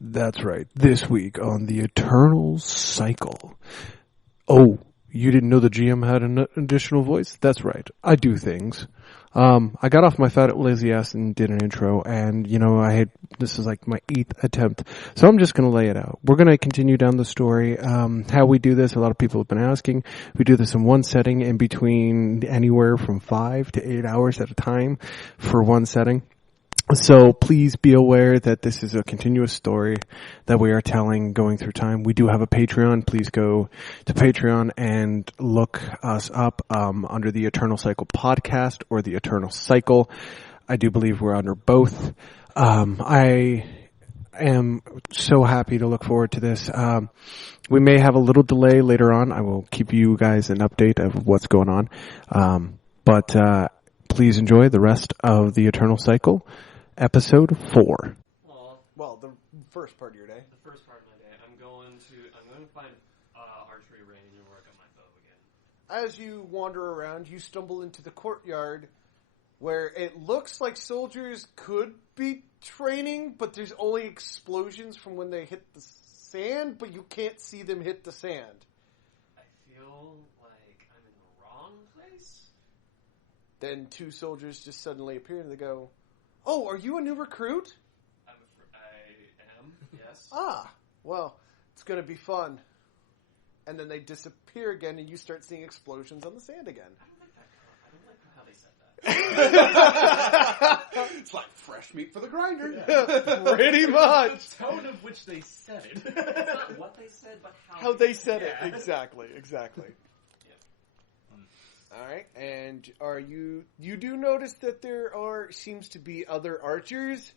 That's right. This week on the Eternal Cycle. Oh, you didn't know the GM had an additional voice? That's right. I do things. I got off my fat lazy ass and did an intro, and this is like my 8th attempt, so I'm just gonna lay it out. We're gonna continue down the story. How we do this, a lot of people have been asking. We do this in one setting in between anywhere from 5 to 8 hours at a time for one setting. So please be aware that this is a continuous story that we are telling going through time. We do have a Patreon. Please go to Patreon and look us up under the Eternal Cycle podcast or the Eternal Cycle. I do believe we're under both. I am so happy to look forward to this. We may have a little delay later on. I will keep you guys an update of what's going on. But please enjoy the rest of the Eternal Cycle. Episode 4. Well, the first part of your day. The first part of my day. I'm going to find archery range and work on my bow again. As you wander around, you stumble into the courtyard where it looks like soldiers could be training, but there's only explosions from when they hit the sand, but you can't see them hit the sand. I feel like I'm in the wrong place. Then 2 soldiers just suddenly appear and they go, "Oh, are you a new recruit?" I am, yes. Ah, well, it's going to be fun. And then they disappear again, and you start seeing explosions on the sand again. I don't like how they said that. It's like fresh meat for the grinder. Pretty much. The tone of which they said it. It's not what they said, but How they said it. Exactly. Yeah. All right, and you do notice that there seems to be other archers.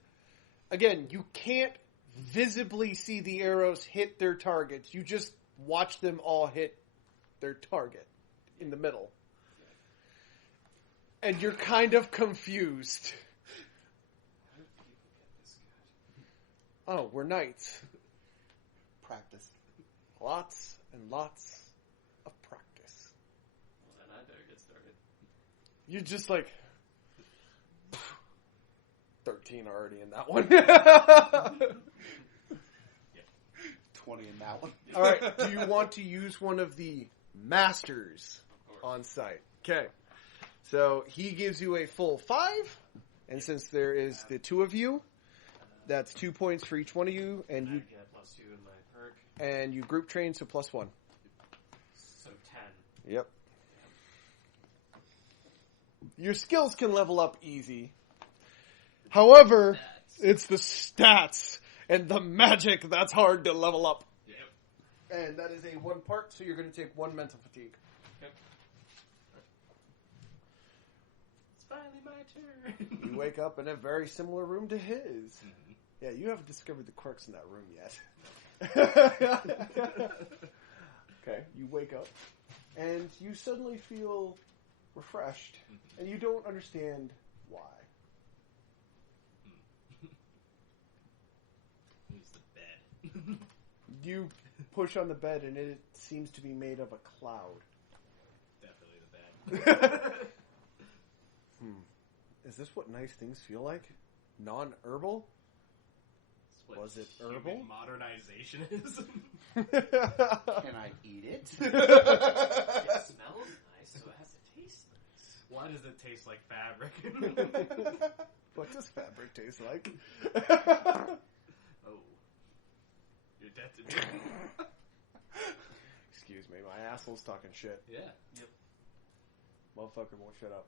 Again, you can't visibly see the arrows hit their targets. You just watch them all hit their target in the middle. And you're kind of confused. How do people get this good? Oh, we're knights. Practice. Lots and lots of practice. Well, then I better get started. You're just like 13 already in that one. 20 in that one. All right. Do you want to use one of the masters on site? Okay. So he gives you a full 5, and since there is the 2 of you, that's 2 points for each one of you, and I you get +2 in my perk, and you group train, so +1. so 10. Yep. Your skills can level up easy. However, it's the stats and the magic that's hard to level up. Yep. And that is a 1 part, so you're going to take 1 mental fatigue. Yep. It's finally my turn. You wake up in a very similar room to his. Mm-hmm. Yeah, you haven't discovered the quirks in that room yet. Okay, you wake up, and you suddenly feel refreshed, and you don't understand why. Use the bed. You push on the bed, and it seems to be made of a cloud. Definitely the bed. Is this what nice things feel like? Non-herbal? Was it herbal? Modernization is. Can I eat it? It smells nice, so it has to taste nice. Why does it taste like fabric? What does fabric taste like? Oh. You're dead to me. Excuse me, my asshole's talking shit. Yeah. Yep. Motherfucker won't shut up.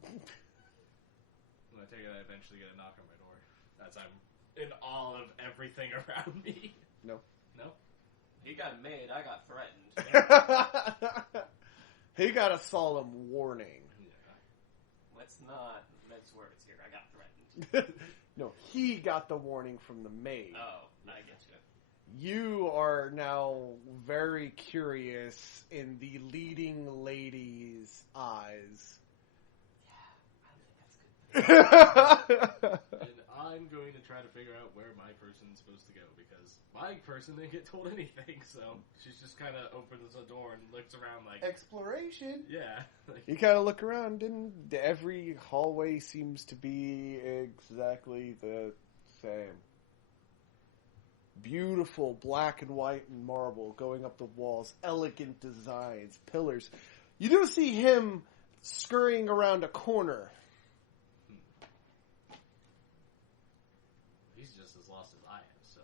When I take it, I eventually get a knock on my door. As I'm in awe of everything around me. No. No? He got made, I got threatened. He got a solemn warning. Yeah. Let's not mince words here. I got threatened. No, he got the warning from the maid. Oh, I get you. You are now very curious in the leading lady's eyes. Yeah, I think that's good. And I'm going to try to figure out where my person's supposed to go, because my person didn't get told anything, so she's just kind of opens the door and looks around like... Exploration? Yeah. Like, You kind of look around, and every hallway seems to be exactly the same. beautiful black and white and marble going up the walls, elegant designs, pillars. You do see him scurrying around a corner. He's just as lost as I am, so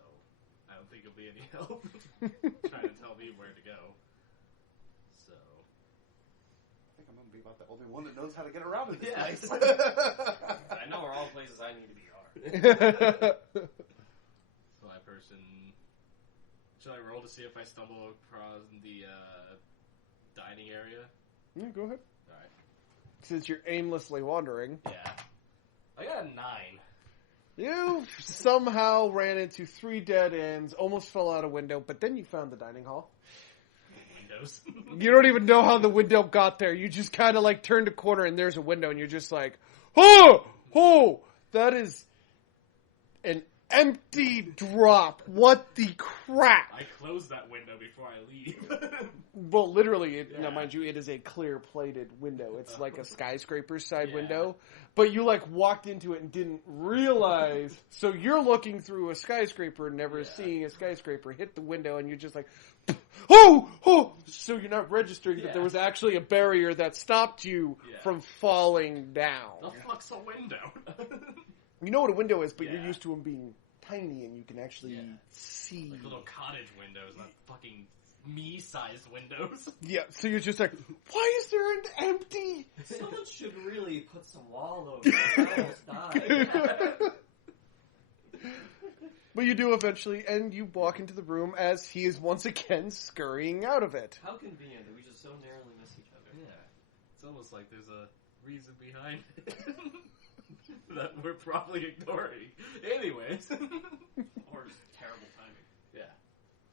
I don't think he'll be any help trying to tell me where to go. So I think I'm going to be about the only one that knows how to get around in this Yeah. place. I know where all places I need to be are. so my person. Should I roll to see if I stumble across the dining area? Yeah, go ahead. All right. Since you're aimlessly wandering, Yeah. I got a 9. you somehow ran into 3 dead ends, almost fell out a window, but then you found the dining hall. Windows. You don't even know how the window got there. You just kind of like turned a corner and there's a window and you're just like, oh, that is an empty drop. What the crap? I close that window before I leave. Well, literally, Yeah. now mind you, it is a clear plated window. It's like a skyscraper side Yeah. window. But you like walked into it and didn't realize. So you're looking through a skyscraper, never seeing a skyscraper, hit the window, and you're just like, oh! So you're not registering that there was actually a barrier that stopped you from falling down. The fuck's a window? You know what a window is, but you're Yeah. used to them being tiny and you can actually Yeah. see. Like little cottage windows, not fucking me-sized windows. Yeah, so you're just like, why is there an empty... Someone should really put some wall over it. I almost died. But you do eventually, and you walk into the room as he is once again scurrying out of it. How convenient that we just so narrowly miss each other. Yeah. It's almost like there's a reason behind it. that we're probably ignoring. Anyways. Or just terrible timing. Yeah.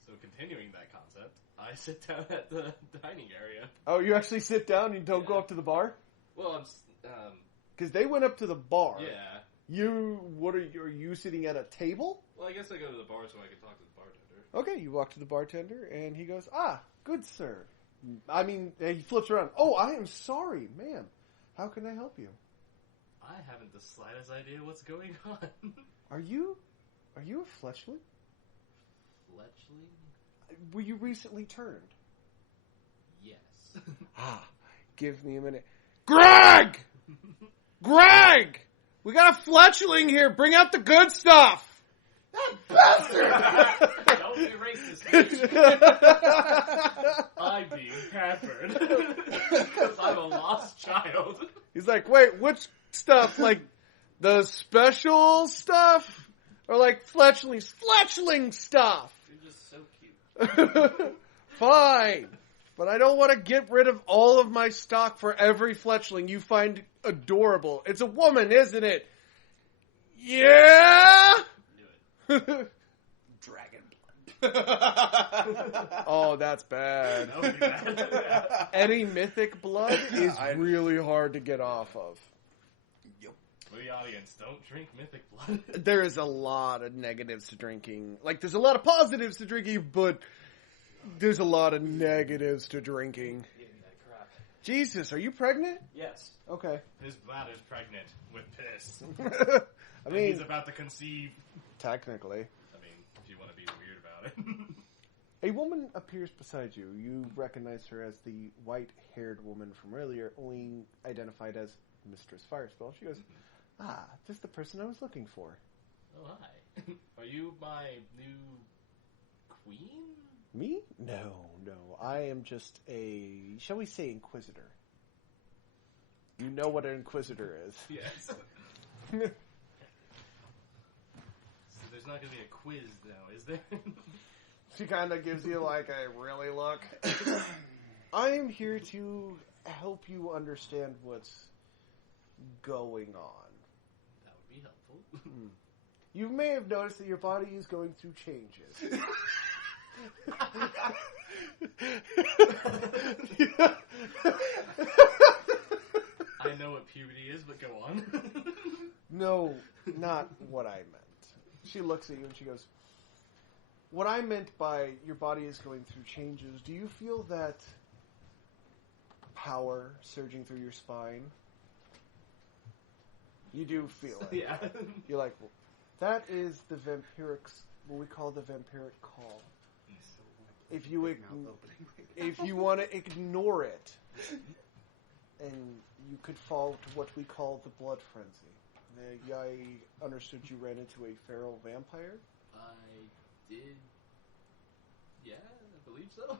So continuing that concept, I sit down at the dining area. Oh, you actually sit down and don't go up to the bar? Well, Because they went up to the bar. yeah. Are you sitting at a table? Well, I guess I go to the bar so I can talk to the bartender. Okay, you walk to the bartender, and he goes, good sir. I mean, he flips around. Oh, I am sorry, ma'am. How can I help you? I haven't the slightest idea what's going on. Are you a fletchling? Fletchling? Were you recently turned? Yes. Give me a minute. Greg! Greg! We got a fletchling here. Bring out the good stuff. That bastard! Don't be racist, bitch. I'm being pampered. Because I'm a lost child. He's like, wait, which stuff? Like, the special stuff? Or like fletchling stuff? You're just so cute. Fine. But I don't want to get rid of all of my stock for every fletchling you find adorable. It's a woman, isn't it? Yeah? Do it. Dragon blood. Oh, that's bad. That would be bad. Any mythic blood is really hard to get off of. For the audience, don't drink mythic blood. There is a lot of negatives to drinking. Like, there's a lot of positives to drinking, but there's a lot of negatives to drinking. Give me that crap. Jesus, are you pregnant? Yes. Okay. His bladder's pregnant with piss. I He's mean, about to conceive. technically. I mean, if you want to be weird about it. A woman appears beside you. You recognize her as the white-haired woman from earlier, only identified as Mistress Firespell. She goes, just the person I was looking for. Oh, hi. Are you my new queen? Me? No. I am just a, shall we say, inquisitor. You know what an inquisitor is. Yes. So there's not going to be a quiz now, is there? She kind of gives you like a really look. I am here to help you understand what's going on. That would be helpful. You may have noticed that your body is going through changes. I know what puberty is, but go on. No, not what I meant. She looks at you and she goes, what I meant by your body is going through changes, do you feel that power surging through your spine? You do feel it. Yeah. You're like, well, that is the vampiric what we call the vampiric call. So, If you big mouth opening right if you want to ignore it, and you could fall to what we call the blood frenzy. I understood you ran into a feral vampire. I did. Yeah, I believe so.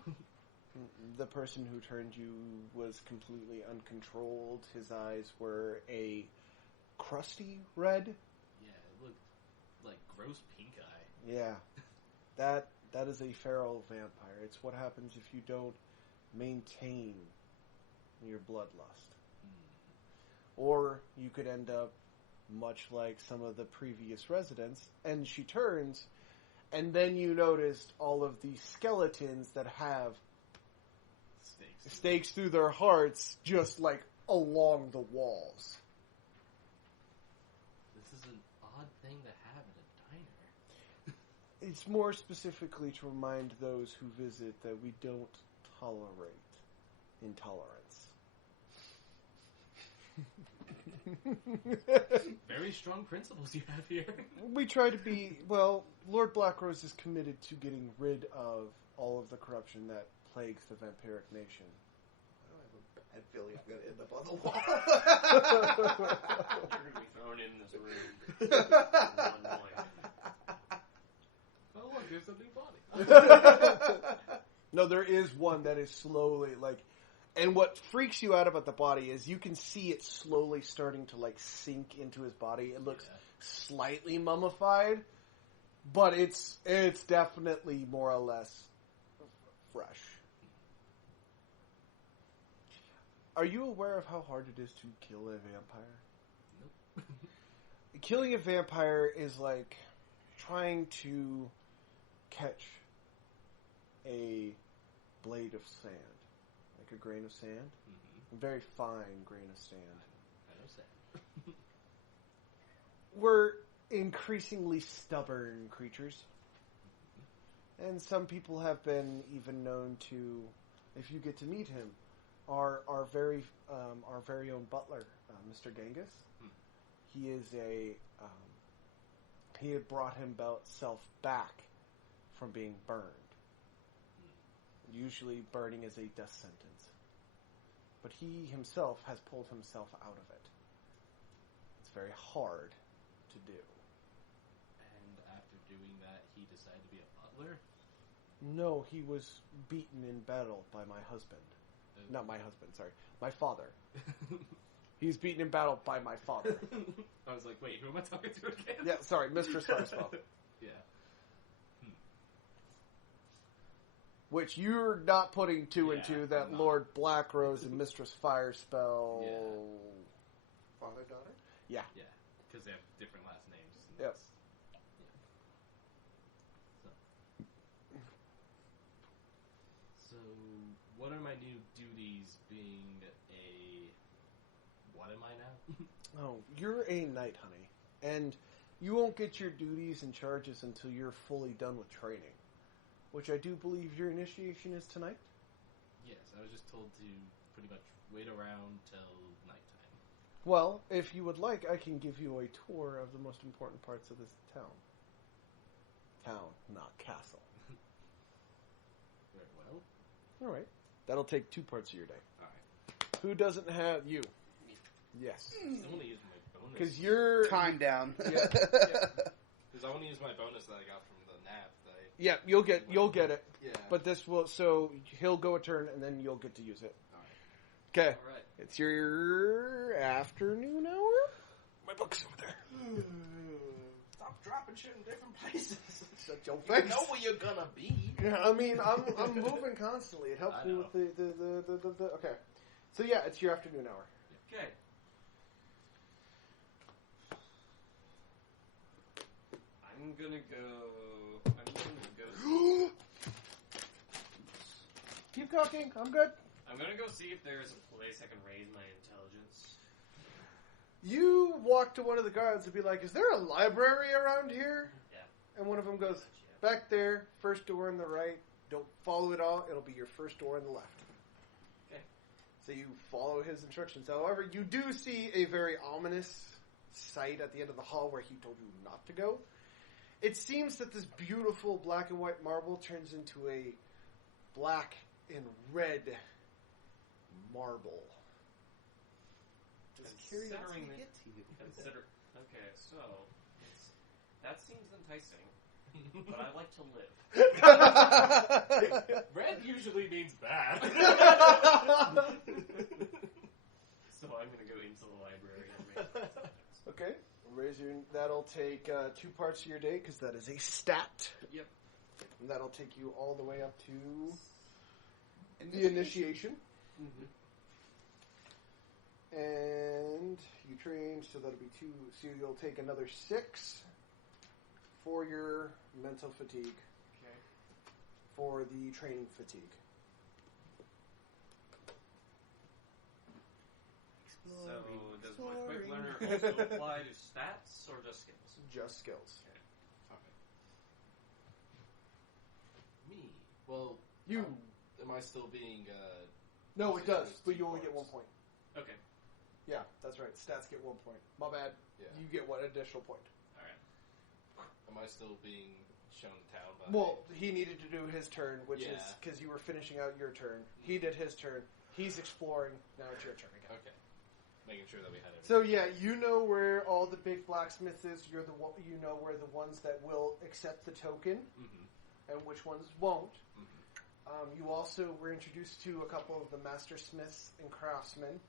The person who turned you was completely uncontrolled. His eyes were a crusty red. Yeah, it looked like gross pink eye. Yeah, that is a feral vampire. It's what happens if you don't maintain your bloodlust. Or you could end up much like some of the previous residents, and she turns, and then you noticed all of these skeletons that have stakes through their hearts just like along the walls. This is an odd thing to have at a diner. It's more specifically to remind those who visit that we don't tolerate intolerance. Very strong principles you have here. We try to be, well, Lord Blackrose is committed to getting rid of all of the corruption that plagues the vampiric nation. I have a bad feeling I'm going to end up on the wall. You're going to be thrown in this room. One point. Oh look, there's a new body. No, there is one that is slowly, like, and what freaks you out about the body is you can see it slowly starting to, like, sink into his body. It looks slightly mummified, but it's definitely more or less fresh. Are you aware of how hard it is to kill a vampire? Nope. Killing a vampire is like trying to catch a blade of sand, like a grain of sand, a very fine grain of sand. I know sand. We're increasingly stubborn creatures, and some people have been even known to, if you get to meet him, our very own butler, Mr. Genghis. He is he had brought himself back from being burned. Usually burning is a death sentence. But he himself has pulled himself out of it. It's very hard to do. And after doing that, he decided to be a butler? No, he was beaten in battle by my husband. Not my husband, sorry. My father. He's beaten in battle by my father. I was like, wait, who am I talking to again? Yeah, sorry, Mistress Firespell. Yeah. Which you're not putting two and Yeah, two that I'm not. Lord Blackrose and Mistress Firespell. Yeah. Father, daughter? Yeah. Yeah, because they have different last names. and Yep. that's- yeah. So, what are my new duties being a... What am I now? Oh, you're a knight, honey. And you won't get your duties and charges until you're fully done with training. Which I do believe your initiation is tonight? Yes, I was just told to pretty much wait around till nighttime. Well, if you would like, I can give you a tour of the most important parts of this town. Town, not castle. Very well. Alright. That'll take 2 parts of your day. Alright. Who doesn't have you? Yes. I want to use my bonus. Because you're... Time down. Because I want to use my bonus that I got from the nap. Yeah, you'll get it. Yeah. But this will... So, he'll go a turn, and then you'll get to use it. Alright. Okay. Alright. It's your afternoon hour? My book's over there. Stop dropping shit in different places. Shut your You know where you're gonna be. Yeah, I mean, I'm moving constantly. It helps I me know. with the... Okay. So, yeah, it's your afternoon hour. Okay. I'm gonna go. Keep talking. I'm good. I'm gonna go see if there's a place I can raise my intelligence. You walk to one of the guards and be like, is there a library around here? Yeah. And one of them goes, Yeah. back there, first door on the right. Don't follow it all. It'll be your first door on the left. Okay. So you follow his instructions. However, you do see a very ominous sight at the end of the hall where he told you not to go. It seems that this beautiful black and white marble turns into a black and red marble. Does curiosity Considering get to you? Okay, so that seems enticing, but I like to live. Red usually means bad. So I'm going to go into the library and make Okay, that'll take 2 parts of your day because that is a stat. Yep. And that'll take you all the way up to the initiation. Mm-hmm. And you train, so that'll be 2. So you'll take another 6 for your mental fatigue, Okay. for the training fatigue. So does my quick learner also apply to stats or just skills? Just skills. Okay. Me. Well, You. am I still being? No, it does, It's but 2 you only get parts. 1 point. Okay. Yeah, that's right. Stats get 1 point. My bad. Yeah. You get 1 additional point. All right. Am I still being shown the town? By Well, he needed to do his turn, which is Yeah. because you were finishing out your turn. He did his turn. He's exploring. Now it's your turn again. Okay. Making sure that we had it. So yeah, you know where all the big blacksmiths is. You know where the ones that will accept the token Mm-hmm. and which ones won't. Mm-hmm. You also were introduced to a couple of the master smiths and craftsmen,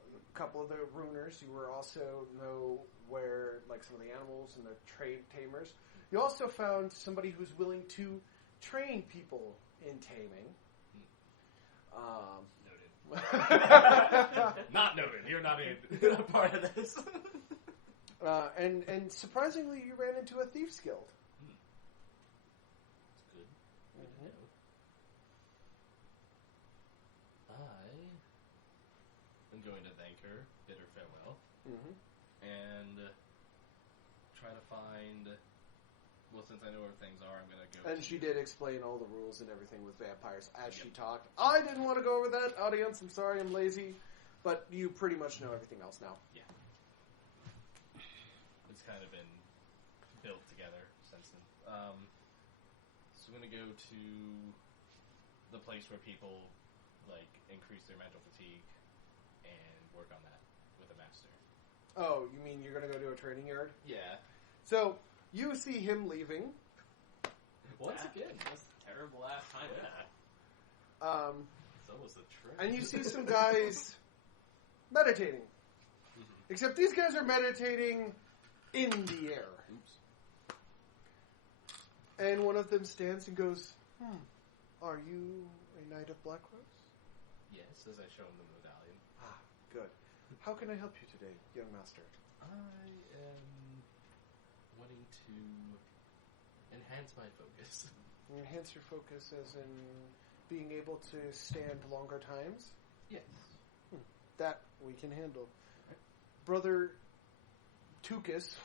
a couple of the runers. You were also know where like some of the animals and the trade tamers. You also found somebody who's willing to train people in taming. Noted. Not noted. You're not in a part of this. And surprisingly, you ran into a thieves guild. That's good. Good to know. I am going to thank her, bid her farewell, Mm-hmm. and try to find. Well, since I know where things are, I'm going to go. And she did explain all the rules and everything with vampires as she talked. I didn't want to go over that, audience. I'm sorry, I'm lazy. But you pretty much know everything else now. Yeah. It's kind of been built together since then. So I'm going to go to the place where people, like, increase their mental fatigue and work on that with a master. Oh, you mean you're going to go to a training yard? Yeah. So, you see him leaving. Once again. That's a terrible ass time. Yeah. It's almost a trick. And you see some guys meditating. Mm-hmm. Except these guys are meditating in the air. Oops. And one of them stands and goes, Are you a Knight of Blackrose? Yes, as I show him the medallion. Ah, good. How can I help you today, young master? I am wanting to enhance my focus. Enhance your focus as in being able to stand longer times? Yes. That we can handle. Brother Tukas.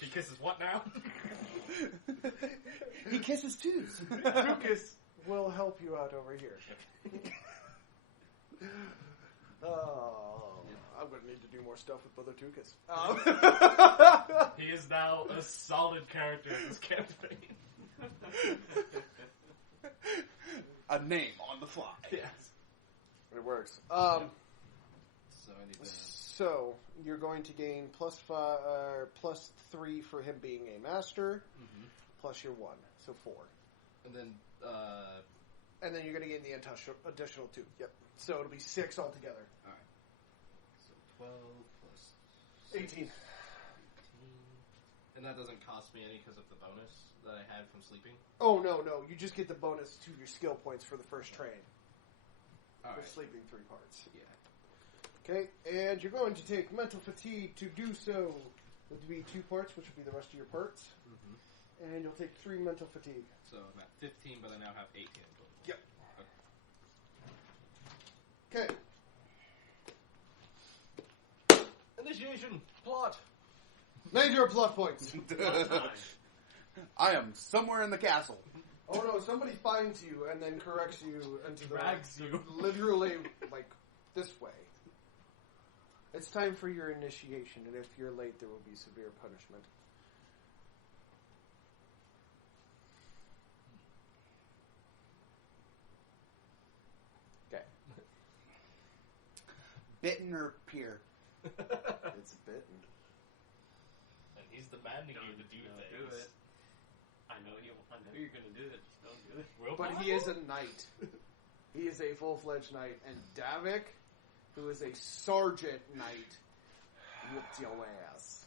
He kisses what now? He kisses twos. Tukas will help you out over here. Oh, I'm going to need to do more stuff with Brother Tukas. He is now a solid character in this campaign. A name on the fly. Yes. It works. So I need to... So you're going to gain +3 for him being a master, plus your 1, so 4. And then, And then you're going to gain the additional 2. Yep. So it'll be 6 altogether. alright. So 12 plus 18. 18. And that doesn't cost me any because of the bonus that I had from sleeping? Oh, no. You just get the bonus to your skill points for the first train. Alright. For sleeping 3 parts. Yeah. Okay, and you're going to take mental fatigue to do so. It would be 2 parts, which would be the rest of your parts. And you'll take 3 mental fatigue. So I'm at 15, but I now have 18 in total. Yep. Okay. Initiation! Plot! Major plot points. I am somewhere in the castle. Oh no, somebody finds you and then corrects you into the Drags you. literally like this way. It's time for your initiation, and if you're late, there will be severe punishment. bitten or peer? It's bitten. And he's demanding you to do things. Do it. I know you're gonna do it. Just don't do it. But he is a knight. He is a full-fledged knight. And Davik, who is a sergeant knight, whooped your ass.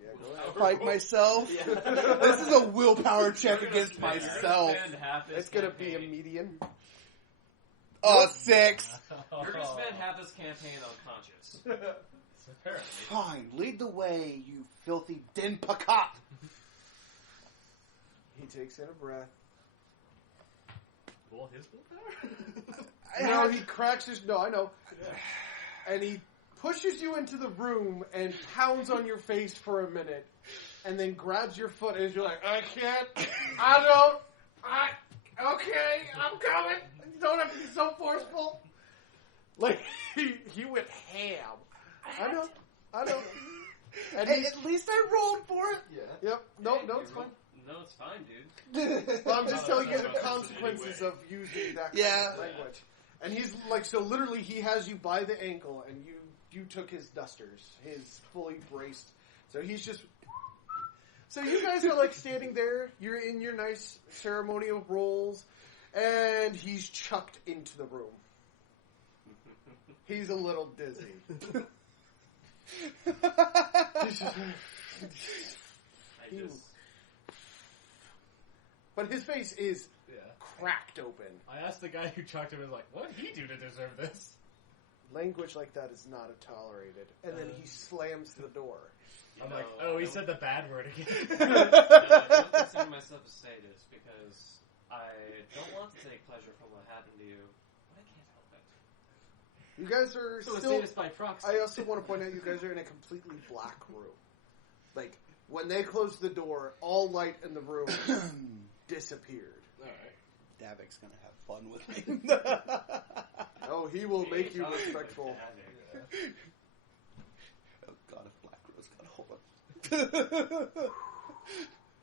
Yeah, go ahead. Fight myself. This is a willpower check against myself. It's going to be a median. Oh, 6. You're gonna spend half this campaign unconscious. Apparently. Fine, lead the way, you filthy din pakat. He takes in a breath. Well, his willpower? No, he cracks his... No, I know. And he pushes you into the room and pounds on your face for a minute. And then grabs your foot and you're like, I can't. Okay, I'm coming. You don't have to be so forceful. Like, he went ham. I know. And At least I rolled for it. Yep. No, it's fine. No, it's fine, dude. Well, I'm just telling you the Anyway. consequences of using that kind Yeah. of language. And he's like, so literally he has you by the ankle and you took his dusters, his fully braced. So he's just... So you guys are like standing there, you're in your nice ceremonial roles, and he's chucked into the room. He's a little dizzy. He's just... But his face is cracked open. I asked the guy who chucked him, like, what did he do to deserve this? Language like that is not tolerated. And then he slams the door. I'm like, he said the bad word again. I don't consider myself a sadist because I don't want to take pleasure from what happened to you, but I can't help it. You guys are So still... a sadist by proxy. I also want to point out you guys are in a completely black room. Like, when they closed the door, all light in the room disappeared. Alright. Davik's gonna have fun with me. Oh, he will make you respectful. Oh God, if Blackrose got a hold of.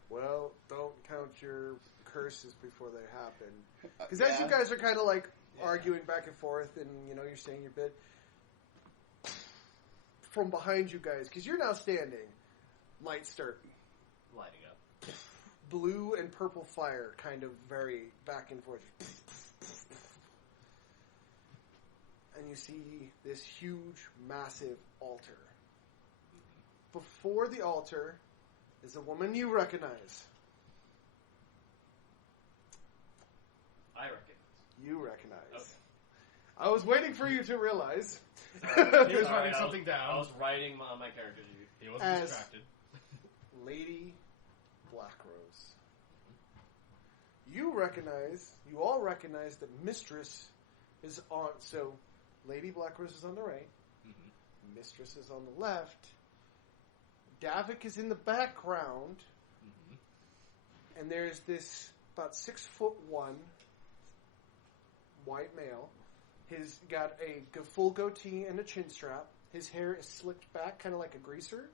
Well, don't count your curses before they happen. Because as you guys are kind of like arguing back and forth and, you're saying your bit, from behind you guys, because you're now standing, lights start Lighting up. blue and purple fire kind of vary back and forth. And you see this huge, massive altar. Before the altar is a woman you recognize. I reckon. You recognize. Okay. I was waiting for you to realize. He was Sorry, writing something down. I was writing on my character sheet. He wasn't As- distracted. Lady Blackrose. You all recognize that Mistress is on, so Lady Blackrose is on the right, Mistress is on the left, Davik is in the background, and there's this about 6'1" white male. He's got a full goatee and a chin strap. His hair is slicked back, kind of like a greaser.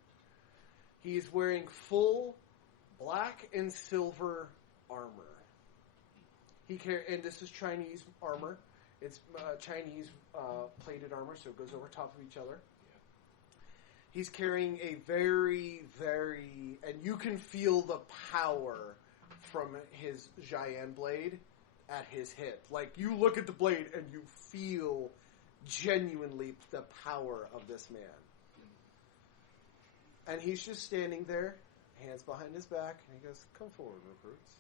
He is wearing full black and silver armor. And this is Chinese armor. It's Chinese plated armor, so it goes over top of each other. He's carrying a very, very... And you can feel the power from his Jian blade at his hip. Like, you look at the blade and you feel genuinely the power of this man. And he's just standing there, hands behind his back, and he goes, "Come forward, recruits."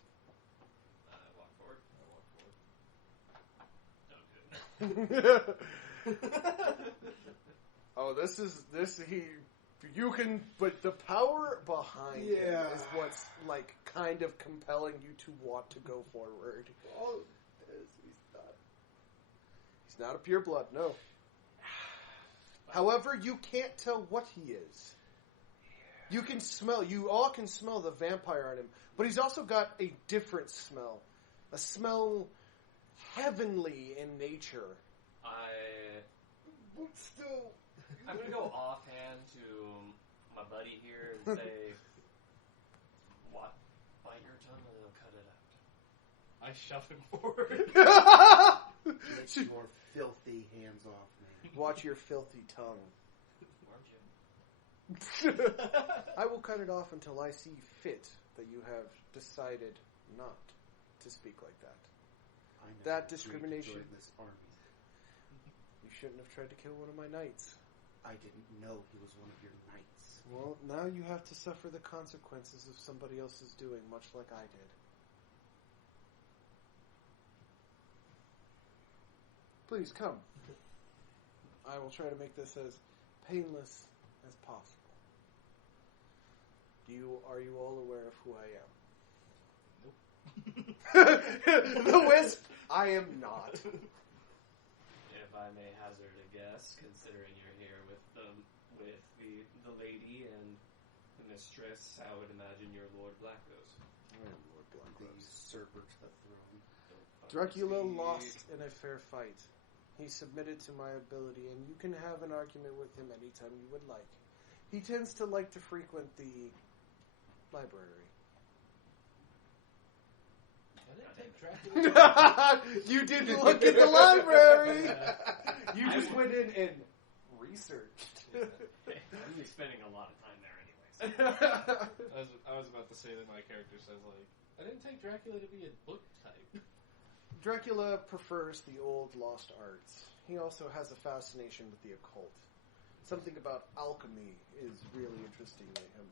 I walk forward. Oh, you can, but the power behind him is what's, like, kind of compelling you to want to go forward. Oh, He's not a pureblood, no. However, you can't tell what he is. You all can smell the vampire on him, but he's also got a different smell. A smell heavenly in nature. I'm going to go offhand to my buddy here and say, what? Bite your tongue and I'll cut it out. I shove him forward. Get your filthy hands off me. Watch your filthy tongue. Or Jim. I will cut it off until I see fit that you have decided not to speak like that. I never That agreed to discrimination. join this army. You shouldn't have tried to kill one of my knights. I didn't know he was one of your knights. Well, now you have to suffer the consequences of somebody else's doing, much like I did. Please, come. I will try to make this as painless as possible. Are you all aware of who I am? The wisp? I am not. If I may hazard a guess, considering you're here with the lady and the mistress, I would imagine you're Lord Blackrose. I am Lord The Blackrose. usurper to the throne. Dracula lost in a fair fight. He submitted to my ability, and you can have an argument with him anytime you would like. He tends to like to frequent the library. I didn't take Dracula. You didn't look at the library! You just went in and researched. I'm spending a lot of time there anyways. I was about to say that my character says, like, I didn't take Dracula to be a book type. Dracula prefers the old lost arts. He also has a fascination with the occult. Something about alchemy is really interesting to him.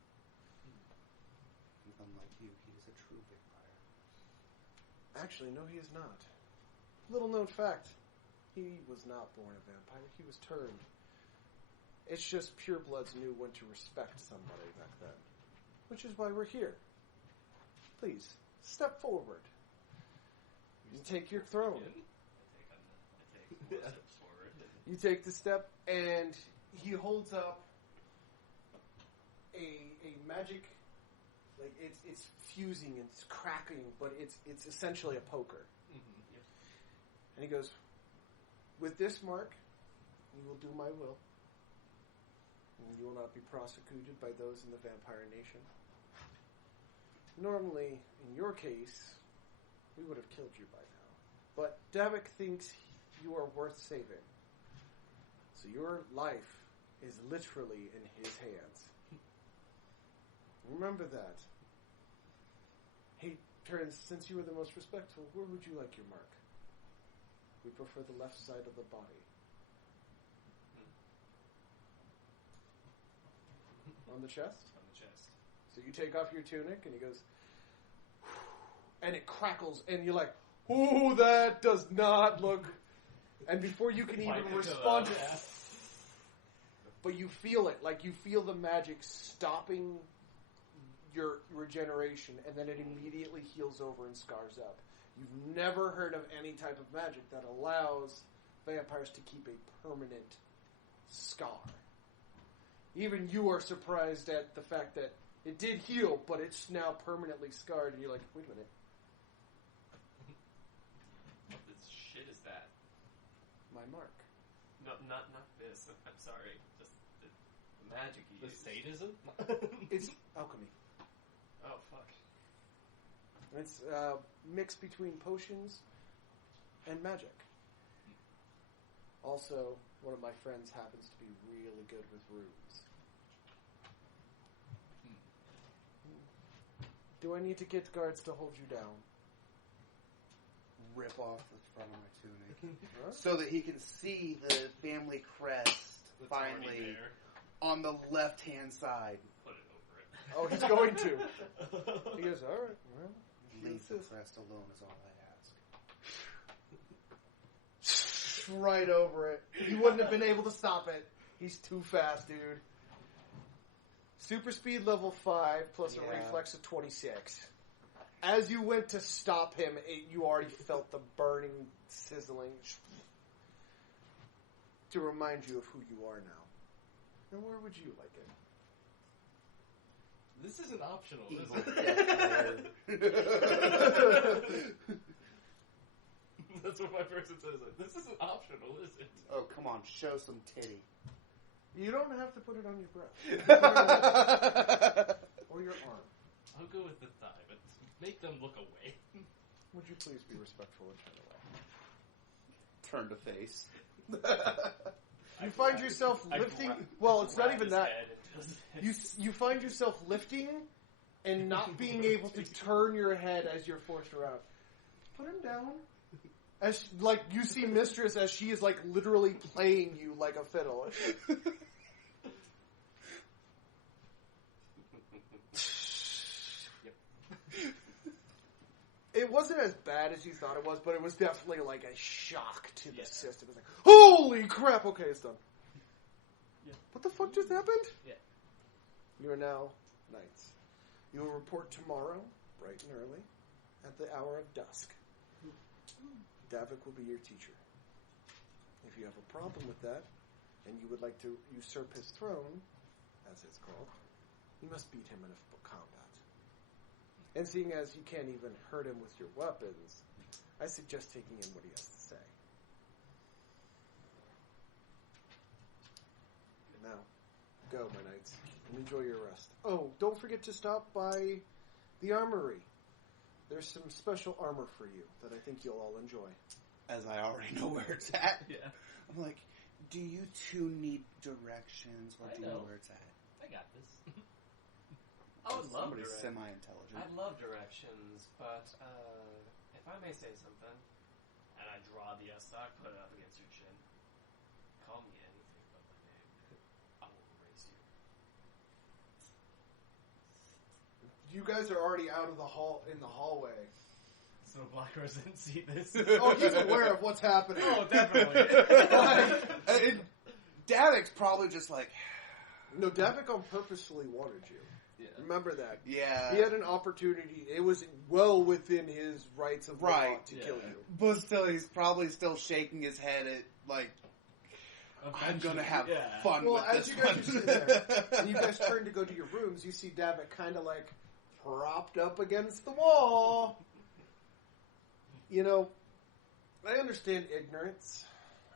Unlike you, he is a true vampire. Actually, no, he is not. Little known fact, he was not born a vampire. He was turned. It's just purebloods knew when to respect somebody back then. Which is why we're here. Please, step forward. You take your throne. I take 4 steps forward. You take the step, and he holds up a magic, like it's fusing and it's cracking, but it's essentially a poker. Mm-hmm. Yep. And he goes, with this mark, you will do my will. And you will not be prosecuted by those in the vampire nation. Normally, in your case, we would have killed you by now. But Davik thinks you are worth saving. So your life is literally in his hands. Remember that. He turns, since you are the most respectful, where would you like your mark? We prefer the left side of the body. On the chest? On the chest. So you take off your tunic, and he goes, and it crackles, and you're like, ooh, that does not look... And before you can even respond to it, but you feel it, like you feel the magic stopping your regeneration, and then it immediately heals over and scars up. You've never heard of any type of magic that allows vampires to keep a permanent scar. Even you are surprised at the fact that it did heal, but it's now permanently scarred, and you're like, wait a minute. What the shit is that? My mark. No, not this. I'm sorry. Just the magic you The use. sadism? It's alchemy. Oh, fuck. It's mixed between potions and magic. Also, one of my friends happens to be really good with runes. Do I need to get guards to hold you down? Rip off the front of my tunic. Huh? So that he can see the family crest That's finally already there. on the left-hand side. Put it over it. Oh, he's going to. He goes, all right, well, Leave the this. crest alone is all I ask. Right over it. He wouldn't have been able to stop it. He's too fast, dude. Super speed level 5 plus a Yeah. reflex of 26. As you went to stop him, you already felt the burning, sizzling. To remind you of who you are now. And where would you like it? This isn't optional, is Evil it? death lord. That's what my person says. Like, this isn't optional, is it? Oh, come on, show some titty. You don't have to put it on your breast. You can put it on or your arm. I'll go with the thigh, but make them look away. Would you please be respectful and turn away? turn to face. You find yourself lifting. Well, it's not even that. You find yourself lifting and not being able to turn your head as you're forced around. Put him down. As like you see Mistress as she is like literally playing you like a fiddle. It wasn't as bad as you thought it was, but it was definitely like a shock to the system. It was like, holy crap! Okay, it's done. Yeah. What the fuck just happened? Yeah. You are now knights. You will report tomorrow, bright and early, at the hour of dusk. Davik will be your teacher. If you have a problem with that, and you would like to usurp his throne, as it's called, you must beat him in a combat. And seeing as you can't even hurt him with your weapons, I suggest taking in what he has to say. Now, go, my knights, and enjoy your rest. Oh, don't forget to stop by the armory. There's some special armor for you that I think you'll all enjoy. As I already know where it's at. Yeah. I'm like, do you two need directions? Or I do you know know. where it's at? I got this. I would love Somebody directions. semi-intelligent. I'd love directions, but if I may say something, and I draw the S-Stock, put it up against your chin, call me anything but my name. I will erase you. You guys are already out of the hall in the hallway. So Blackrose didn't see this. Oh, he's aware of what's happening. Oh, definitely. Davik's probably just like, No, Davik on purposely wanted you. Yeah. Remember that. yeah. He had an opportunity. It was well within his rights of law Right. to Yeah. kill you. But still, he's probably still shaking his head at, like, I'm gonna have fun Well, with as this you guys one. are sitting there, and you guys turn to go to your rooms, you see Davik kind of like propped up against the wall. You know, I understand ignorance,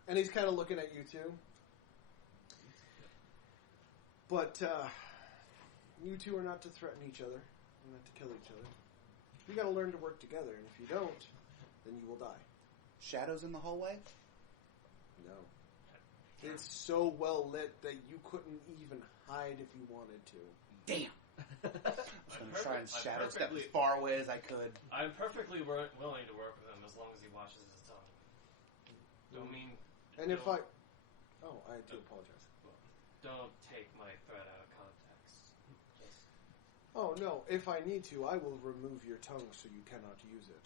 and he's kind of looking at you two. But you two are not to threaten each other, and not to kill each other. You got to learn to work together, and if you don't, then you will die. Shadows in the hallway? No. It's so well lit that you couldn't even hide if you wanted to. Damn. I was going to try and I'm shadow step as perfectly- far away as I could. I'm perfectly willing to work with him as long as he watches his tongue. Don't mean... And if don't- Oh, I do apologize. Don't take my threat out of context. Just... Oh, no. If I need to, I will remove your tongue so you cannot use it.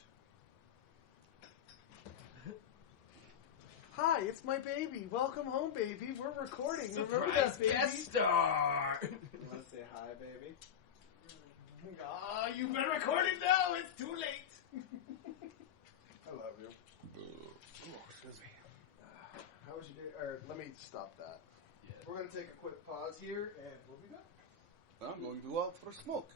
Hi, it's my baby. Welcome home, baby. We're recording. Remember that, baby? Guest star! You want to say hi, baby? Ah, you've been recording now. It's too late. I love you. Oh, excuse me. How was your day? Or, let me stop that. Yeah. We're going to take a quick pause here, and we'll be back. I'm going to go out for a smoke.